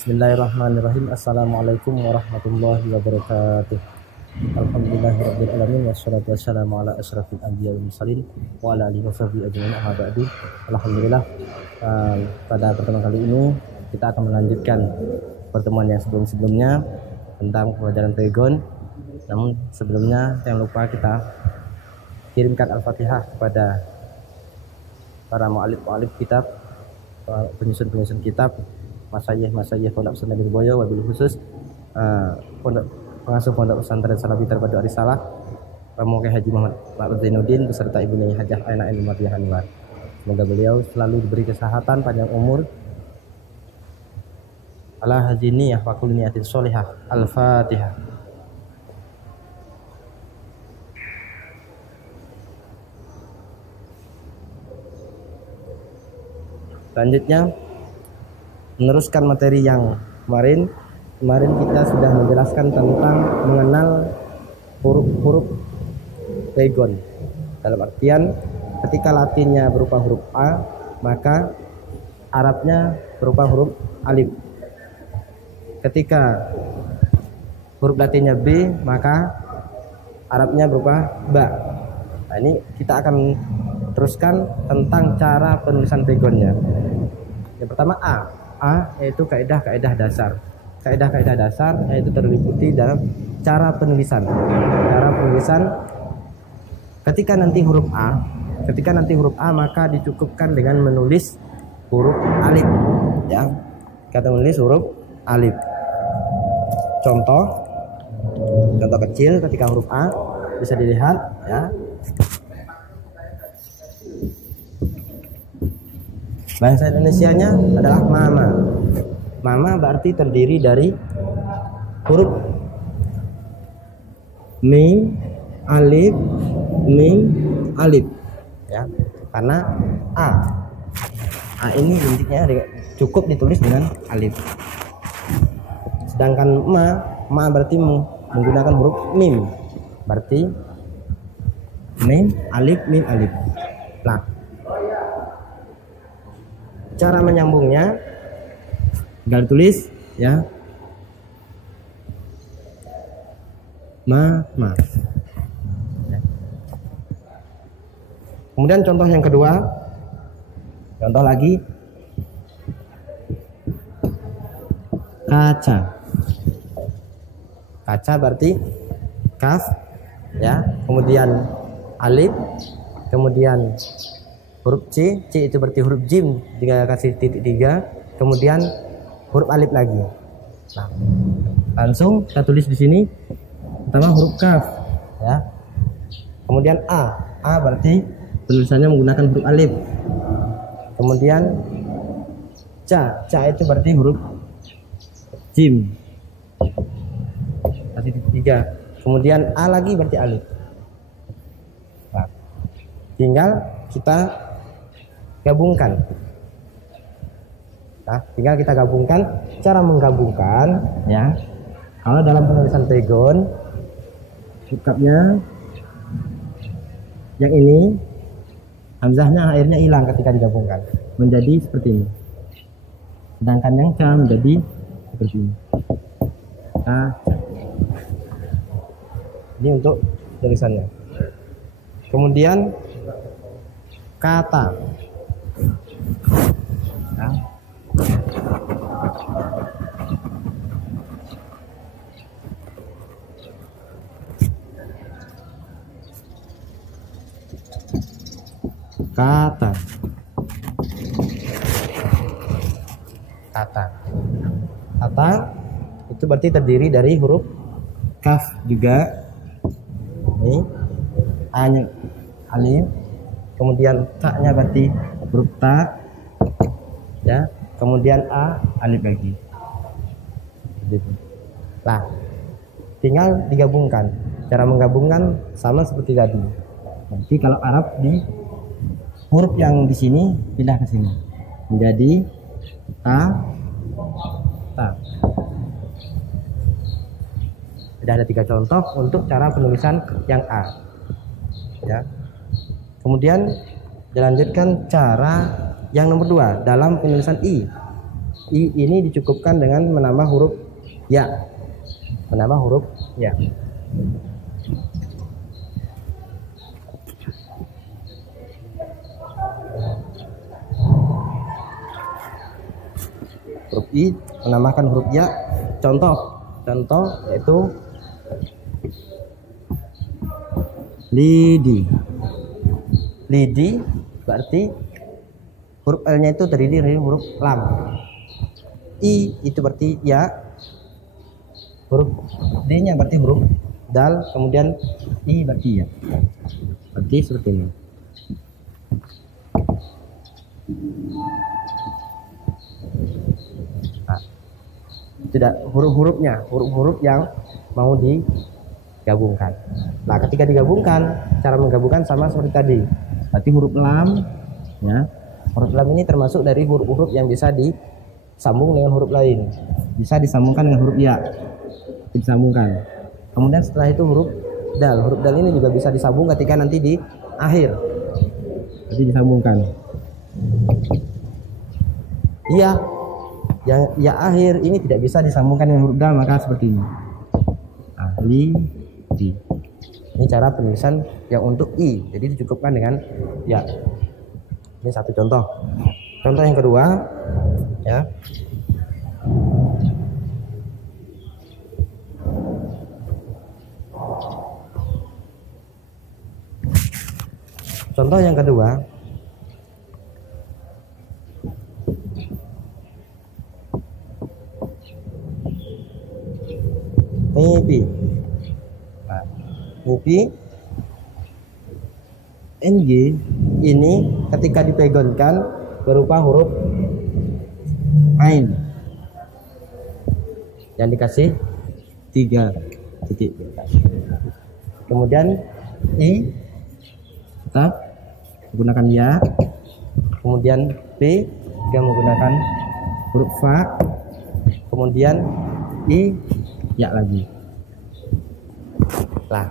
Bismillahirrahmanirrahim. Assalamualaikum warahmatullahi wabarakatuh. Alhamdulillahirabbil alamin wassalatu wassalamu ala asyrafil anbiya'i wal mursalin wa ala alihi washabihi ajmain. Amma ba'du. Alhamdulillah, pada pertemuan kali ini kita akan melanjutkan pertemuan yang sebelum-sebelumnya tentang pelajaran Pegon. Namun sebelumnya jangan lupa kita kirimkan Al-Fatihah kepada para mu'alif kitab, penyusun kitab, Masayih Pondok Pesantren Lirboyo, wabil khusus pengasuh Pondok Pesantren Salafi Terpadu Arisalah, Romo Haji Muhammad Ma'ruf Zainuddin beserta Ibunya Hajah Aina Ainul Mardiah Anwar. Semoga beliau selalu diberi kesehatan, panjang umur, ala haziniyah wa kulli niyatin sholihah. Al-Fatihah. Selanjutnya meneruskan materi yang kemarin kita sudah menjelaskan tentang mengenal huruf Pegon. Dalam artian ketika Latinnya berupa huruf A, maka Arabnya berupa huruf alif. Ketika huruf Latinnya B, maka Arabnya berupa ba. Nah, ini kita akan teruskan tentang cara penulisan Pegonnya. Yang pertama A yaitu kaidah-kaidah dasar. Kaidah-kaidah dasar yaitu terliputi dalam cara penulisan. Ketika nanti huruf A maka dicukupkan dengan menulis huruf alif, ya. Kita menulis huruf alif. Contoh kecil ketika huruf A bisa dilihat, ya. Bahasa Indonesianya adalah mama. Mama berarti terdiri dari huruf mim, alif, ya. Karena A ini bentuknya cukup ditulis dengan alif. Sedangkan ma berarti menggunakan huruf mim. Berarti mim, alif. Nah, cara menyambungnya tinggal tulis, ya, ma. Ya. Kemudian contoh yang kedua, contoh lagi kaca berarti kaf, ya, kemudian alif, kemudian huruf C itu berarti huruf jim jika kasih titik 3, kemudian huruf alif lagi. Nah, langsung kita tulis di sini. Pertama huruf kaf, ya. Kemudian A berarti penulisannya menggunakan huruf alif. Kemudian ca itu berarti huruf jim kasih titik 3. Kemudian A lagi berarti alif. Nah, tinggal kita gabungkan. Nah, tinggal kita gabungkan. Cara menggabungkan, ya. Kalau dalam penulisan Pegon, sikapnya yang ini hamzahnya akhirnya hilang ketika digabungkan menjadi seperti ini. Sedangkan yang ca menjadi seperti ini. Ini untuk tulisannya. Kemudian kata, ya. Kata itu berarti terdiri dari huruf kaf juga. Ini A-nya alif, kemudian ta-nya berarti huruf ta, ya, kemudian alif lagi. Nah, tinggal digabungkan. Cara menggabungkan sama seperti tadi. Nanti kalau Arab di huruf yang di sini pindah ke sini menjadi ta. Sudah ada 3 contoh untuk cara penulisan yang A, ya. Kemudian dilanjutkan cara yang nomor 2 dalam penulisan I. I ini dicukupkan dengan menambah huruf ya. Menambah huruf ya. Huruf I menambahkan huruf ya. Contoh yaitu lidi. Lidi berarti huruf L-nya itu terdiri dari huruf lam. I itu berarti ya. Huruf D-nya berarti huruf dal, kemudian I berarti ya. Berarti seperti ini. Nah, tidak huruf-hurufnya, huruf-huruf yang mau digabungkan. Nah, ketika digabungkan, cara menggabungkan sama seperti tadi. Berarti huruf lam, ya. Huruf lam ini termasuk dari huruf-huruf yang bisa disambung dengan huruf lain. Bisa disambungkan dengan huruf ya. Disambungkan. Kemudian setelah itu huruf dal. Huruf dal ini juga bisa disambung ketika nanti di akhir. Jadi disambungkan. Iya. Yang ya akhir ini tidak bisa disambungkan dengan huruf dal, maka seperti ini. Ahli di. Ini cara penulisan yang untuk I. Jadi dicukupkan dengan ya. Ini satu contoh. Contoh yang kedua, ya. Contoh yang kedua, mimpi. Nah, mimpi NG ini ketika dipegonkan berupa huruf ain yang dikasih 3 titik. Kemudian I tetap menggunakan ya, kemudian P juga menggunakan huruf fa, kemudian I ya lagi. Nah,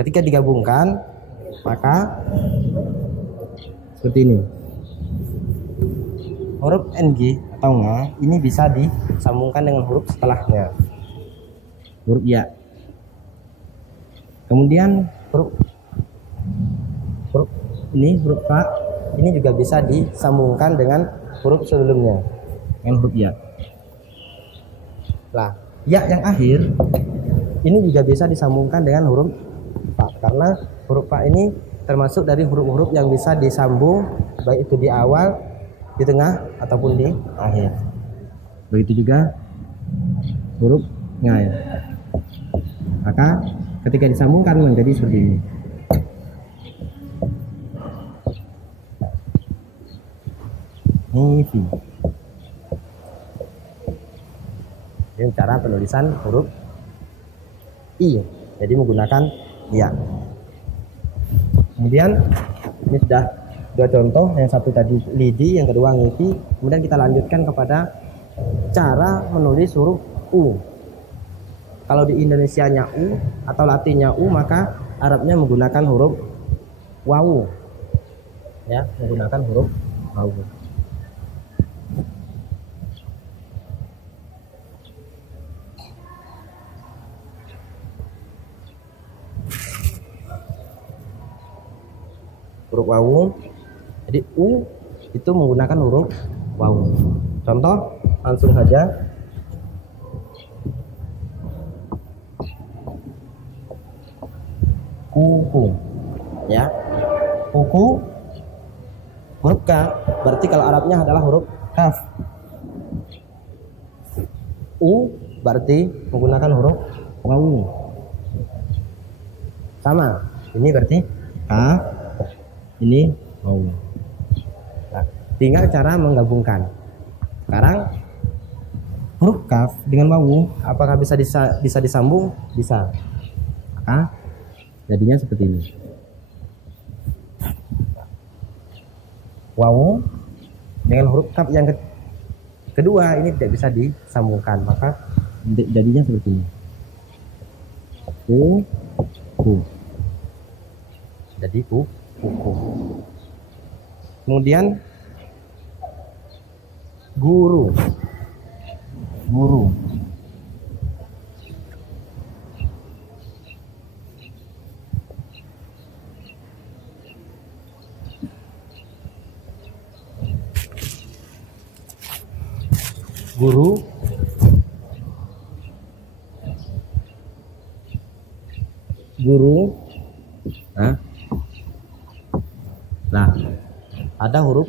ketika digabungkan maka seperti ini. Huruf NG atau nga ini bisa disambungkan dengan huruf setelahnya, huruf ya. Kemudian huruf ini huruf fa ini juga bisa disambungkan dengan huruf sebelumnya, dengan huruf ya. Nah, ya yang akhir ini juga bisa disambungkan dengan huruf fa, karena huruf fa ini termasuk dari huruf-huruf yang bisa disambung baik itu di awal, di tengah ataupun di akhir. Begitu juga huruf nga ya. Maka ketika disambungkan menjadi seperti ini. Ini cara penulisan huruf I. Jadi menggunakan ya. Kemudian ini sudah dua contoh, yang satu tadi lidi, yang kedua ngipi. Kemudian kita lanjutkan kepada cara menulis huruf U. Kalau di Indonesianya U atau Latinnya U, maka Arabnya menggunakan huruf wawu. Ya, menggunakan huruf wawu. Huruf wawu. Jadi U itu menggunakan huruf wawu. Contoh langsung saja. Kuku, ya. Kuku huruf K, berarti kalau Arabnya adalah huruf kaf. U berarti menggunakan huruf wawu. Sama, ini berarti kaf, ini wawu. Nah, tinggal cara menggabungkan. Sekarang huruf kaf dengan wawu apakah bisa disambung? Bisa. Maka jadinya seperti ini. Wawu dengan huruf kaf yang kedua ini tidak bisa disambungkan, maka jadinya seperti ini. Ku. Jadi kuku. Kemudian Guru. Guru. Guru. Guru. Nah, ada huruf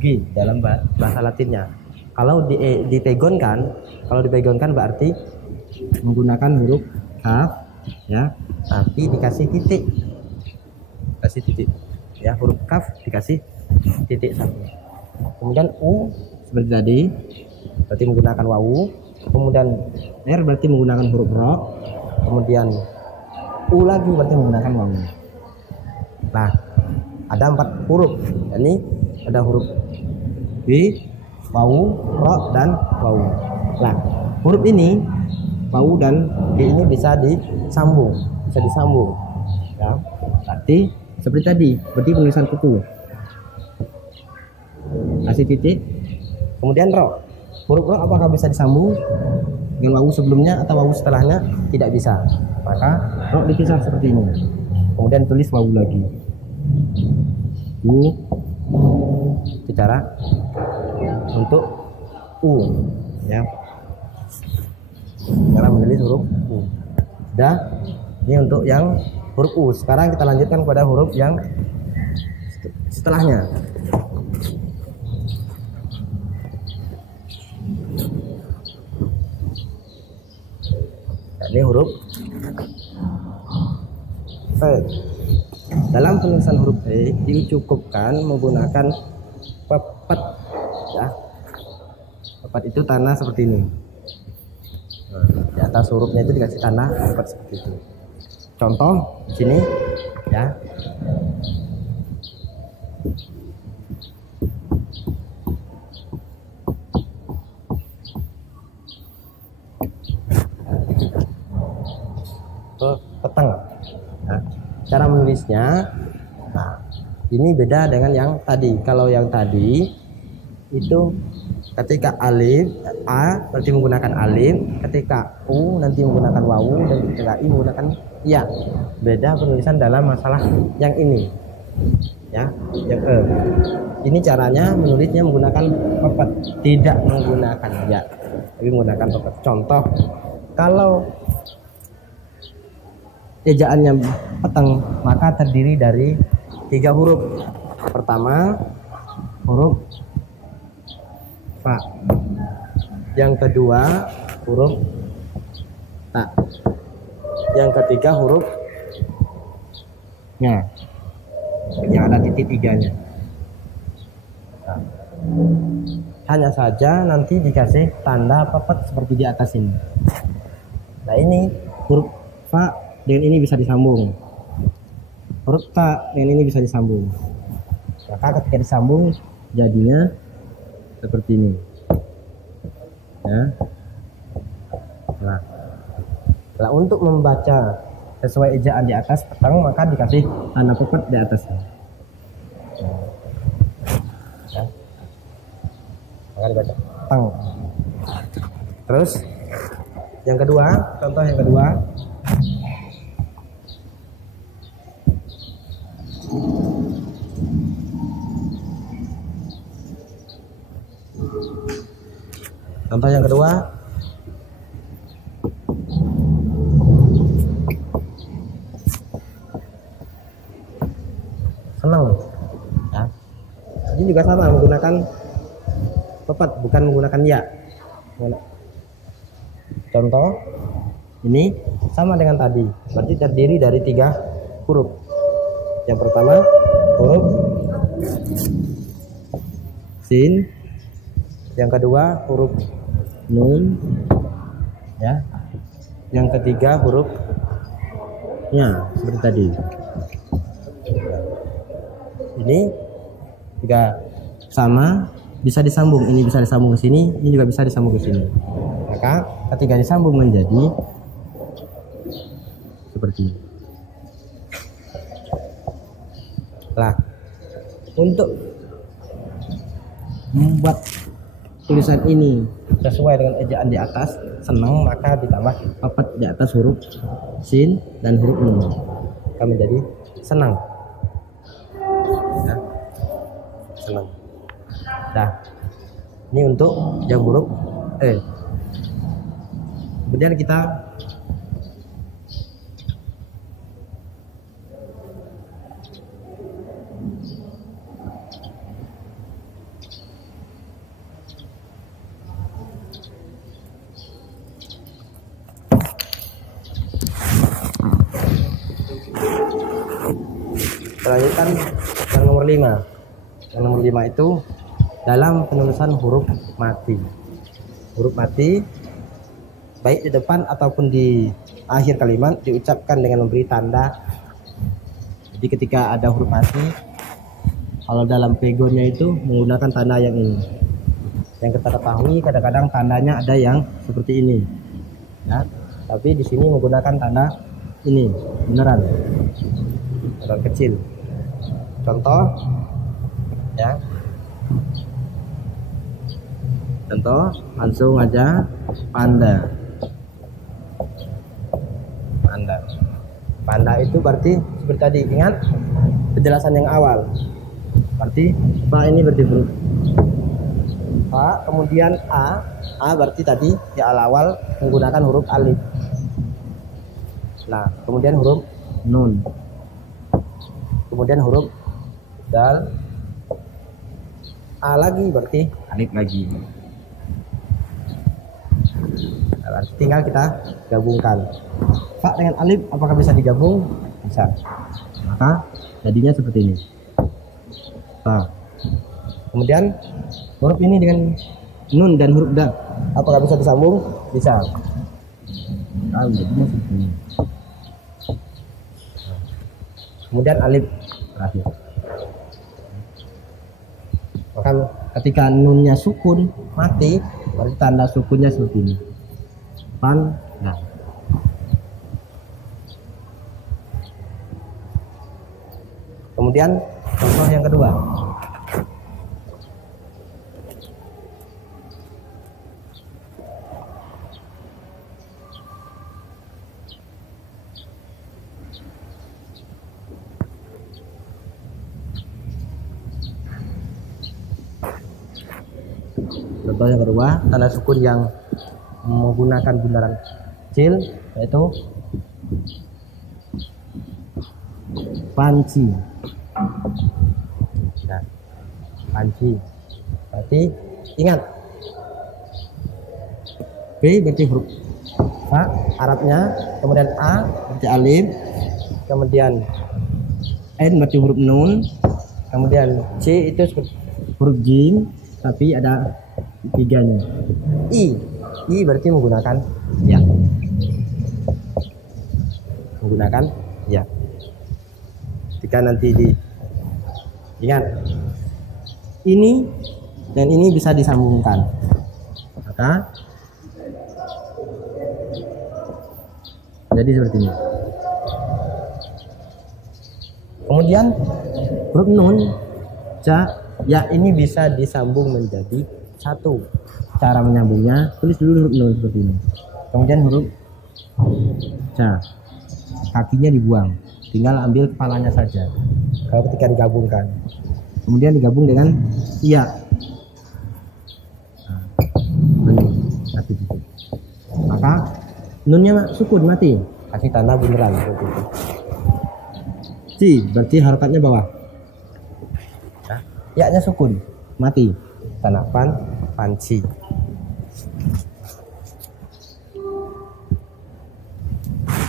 G dalam bahasa Latinnya. Kalau dipegonkan berarti menggunakan huruf kaf, ya, tapi dikasih titik, ya, huruf kaf dikasih titik satu. Kemudian U seperti tadi, berarti menggunakan wawu. Kemudian R berarti menggunakan huruf ro. Kemudian U lagi berarti menggunakan wawu. Nah, ada 4 huruf. Ini ada huruf B, wawu, ro, dan wawu. Nah, huruf ini, wawu dan B ini bisa disambung, ya. Berarti seperti tadi, berarti penulisan kuku. Kasih titik. Kemudian ro. Huruf ro apakah bisa disambung dengan wawu sebelumnya atau wawu setelahnya? Tidak bisa. Maka ro dipisah seperti ini. Kemudian tulis wawu lagi. U. Bicara untuk U, ya. Cara menulis huruf U. Sudah. Ini untuk yang huruf U. Sekarang kita lanjutkan pada huruf yang setelahnya. Ini huruf P. Dalam penulisan huruf P dicukupkan menggunakan pepet, ya. Pepet itu tanah seperti ini. Nah, di atas hurufnya itu dikasih tanah pepet seperti itu. Contoh di sini, ya. Peteng. Nah, cara menulisnya, nah, ini beda dengan yang tadi. Kalau yang tadi itu ketika alif A berarti menggunakan alif, ketika U nanti menggunakan wawu, dan ketika I menggunakan ya. Beda penulisan dalam masalah yang ini, ya, yang E. Ini caranya menulisnya menggunakan pepet, tidak menggunakan ya, tapi menggunakan pepet. Contoh, kalau ejaannya peteng, maka terdiri dari 3 huruf. Pertama huruf fa, yang kedua huruf ta, yang ketiga huruf nya yang ada titik 3-nya. Nah, hanya saja nanti dikasih tanda pepet seperti di atas ini. Nah, ini huruf fa dengan ini bisa disambung, huruf ta dengan ini bisa disambung. Maka ketika disambung jadinya seperti ini, ya. Nah, untuk membaca sesuai ejaan di atas petang, maka dikasih tanda pepet di atasnya, ya. Maka dibaca petang. Terus yang kedua, contoh yang kedua, senang, ya. Ini juga sama, menggunakan pepet, bukan menggunakan ya. Contoh ini sama dengan tadi, berarti terdiri dari 3 huruf. Yang pertama huruf sin, yang kedua huruf nun, ya, yang ketiga huruf nya seperti tadi. Ini juga sama, bisa disambung. Ini bisa disambung ke sini, ini juga bisa disambung ke sini. Maka ketika disambung menjadi seperti ini. Nah, untuk membuat tulisan ini sesuai dengan ejaan di atas senang, maka ditambah papat di atas huruf sin dan huruf nun, maka menjadi senang. Ya, senang. Nah, ini untuk yang huruf E. Kemudian kita lanjutkan yang nomor 5. Yang nomor 5 itu dalam penulisan huruf mati. Huruf mati baik di depan ataupun di akhir kalimat diucapkan dengan memberi tanda. Jadi ketika ada huruf mati, kalau dalam pegonya itu menggunakan tanda yang ini. Yang kita ketahui kadang-kadang tandanya ada yang seperti ini, ya. Tapi di sini menggunakan tanda ini beneran, beneran kecil. Contoh, ya. Contoh langsung aja panda. Panda. Panda itu berarti seperti tadi, ingat penjelasan yang awal. Berarti pa ini berarti huruf pa, kemudian a berarti tadi di awal menggunakan huruf alif. Nah, kemudian huruf nun. Kemudian huruf dal. A lagi berarti alif lagi. Nah, tinggal kita gabungkan. Fa dengan alif apakah bisa digabung? Bisa. Maka jadinya seperti ini. Fa. Kemudian huruf ini dengan nun dan huruf da apakah bisa disambung? Bisa. Nah, jadinya seperti ini. Kemudian alif terakhir. Maka ketika nunnya sukun mati, berarti tanda sukunnya seperti ini. Pan, nah. Kemudian contoh yang kedua. Contoh yang kedua, tanda sukun yang menggunakan bundaran kecil yaitu panci. Nah, panci. Berarti ingat B berarti huruf Fa Arabnya, kemudian A berarti alif, kemudian N berarti huruf nun, kemudian C itu huruf jim tapi ada tiganya. I berarti menggunakan ya. Menggunakan ya. Jika nanti ingat ini dan ini bisa disambungkan, maka jadi seperti ini. Kemudian huruf nun, ja, ya ini bisa disambung menjadi satu. Cara menyambungnya, tulis dulu huruf nun seperti ini. Kemudian huruf ja, kakinya dibuang, tinggal ambil kepalanya saja. Kalau ketika digabungkan, kemudian digabung dengan iya. Maka nunnya sukun mati, kasih tanda beneran seperti itu. C berarti harokatnya bawah. Ya-nya sukun mati, tanda panci.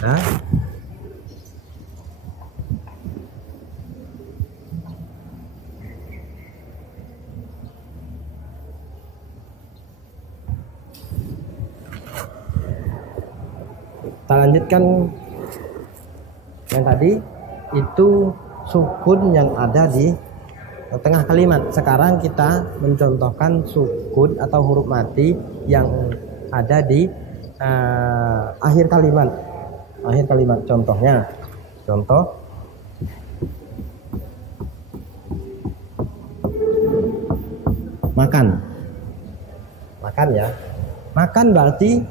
Nah, kita lanjutkan yang tadi itu sukun yang ada di tengah kalimat. Sekarang kita mencontohkan sukun atau huruf mati yang ada di akhir kalimat. Akhir kalimat, contohnya, contoh makan. Makan ya. Makan berarti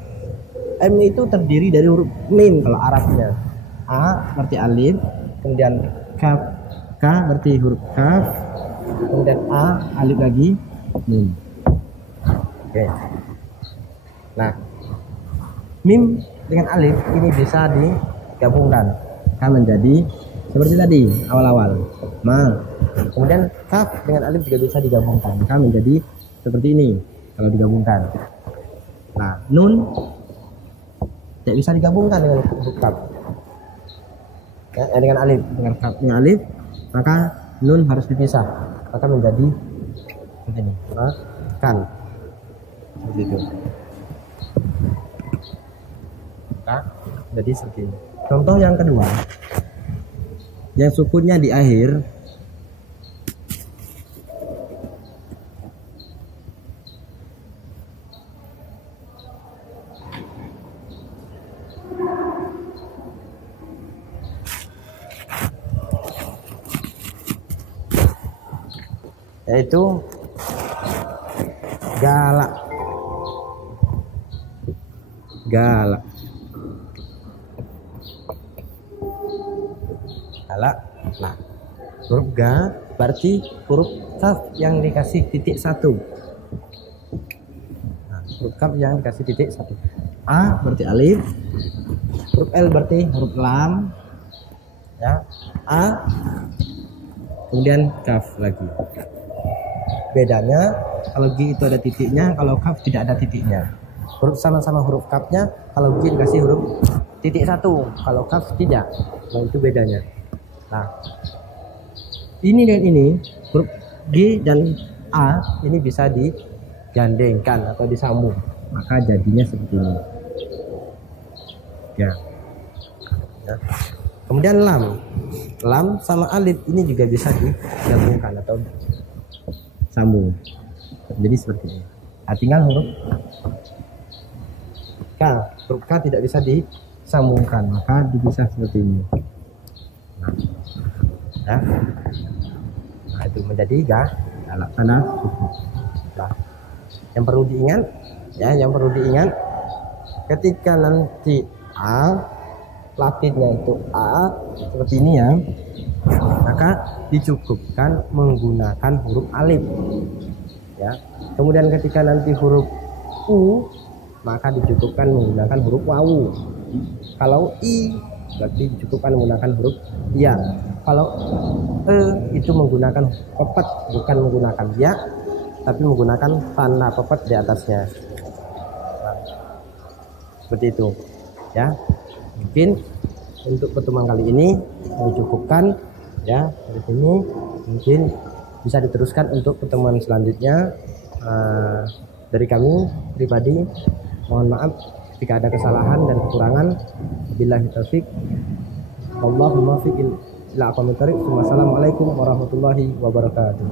M itu terdiri dari huruf mim kalau Arabnya. A berarti alif, kemudian kaf, K berarti huruf kaf, kemudian A alif lagi, mim. Oke. Nah, mim dengan alif ini bisa digabungkan kan menjadi seperti tadi awal-awal ma. Kemudian kaf dengan alif juga bisa digabungkan kan menjadi seperti ini kalau digabungkan. Nah, nun tidak bisa digabungkan dengan huruf kaf ya, dengan alif, dengan kaf dengan alif, maka nun harus dipisah, maka menjadi seperti ini kan begitu. Nah, jadi seperti ini. Contoh yang kedua, yang sukunnya di akhir yaitu galak. Galak. Galak. Nah, huruf ga berarti huruf kaf yang dikasih titik satu. Nah, huruf kaf yang dikasih titik satu. A berarti alif. Huruf L berarti huruf lam. Ya. A kemudian kaf lagi. Bedanya kalau G itu ada titiknya, kalau kaf tidak ada titiknya. Huruf sama-sama huruf kafnya, kalau G dikasih huruf titik satu, kalau kaf tidak. Nah, itu bedanya. Nah, ini dan ini huruf G dan A ini bisa digandengkan atau disambung, maka jadinya seperti ini. Ya. Ya. Kemudian lam sama alif ini juga bisa digabungkan atau sambung, jadi seperti ini. Nah, tinggal huruf K. Huruf K tidak bisa disambungkan, maka dipisah seperti ini. Nah, ya. Nah, itu menjadi galak tanda suku. Nah, yang perlu diingat, ya, yang perlu diingat, ketika nanti A, latinnya itu A seperti ini ya, maka dicukupkan menggunakan huruf alif ya. Kemudian ketika nanti huruf U, maka dicukupkan menggunakan huruf wawu. Kalau I berarti dicukupkan menggunakan huruf ya. Kalau E itu menggunakan pepet, bukan menggunakan ya, tapi menggunakan tanda pepet di atasnya. Nah, seperti itu ya. Mungkin untuk pertemuan kali ini dicukupkan ya dari sini. Mungkin bisa diteruskan untuk pertemuan selanjutnya. Dari kami pribadi mohon maaf jika ada kesalahan dan kekurangan. Billahi taufik. Allahumma fiqil ila aqwamit thariq. Wassalamualaikum warahmatullahi wabarakatuh.